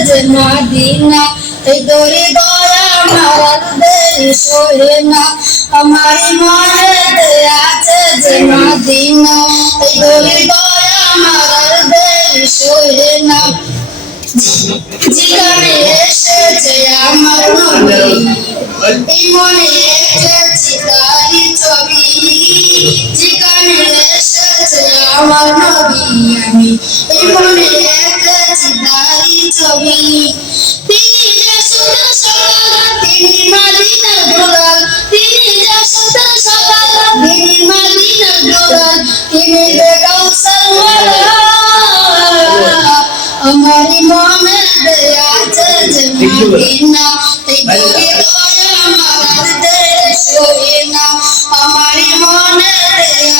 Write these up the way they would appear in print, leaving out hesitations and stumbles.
যে মদিনা এই দরি দয়া আমার দেরি সহে না আমার মনেতে আছে যে মদিনা এই দরি দয়া আমার দেরি সহে না যেখানে এসেছে আমার নবী এই মনে এঁকেছি তারি ছবি যেখানে এসেছে আমার নবী আমি এই মনে এঁকেছি তারি ছবি তিনি যে সুন্দর সকাল তিনি মদিনার দুলাল তিনি যে সুন্দর সকাল তিনি মদিনার দুলাল তিনি যে কাউসার ওয়ালা আমার মনে আছে যে মদিনা এই দরি দয়া আমার দেশ সহে না আমার মনে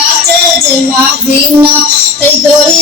আছে যে মদিনা এই দরি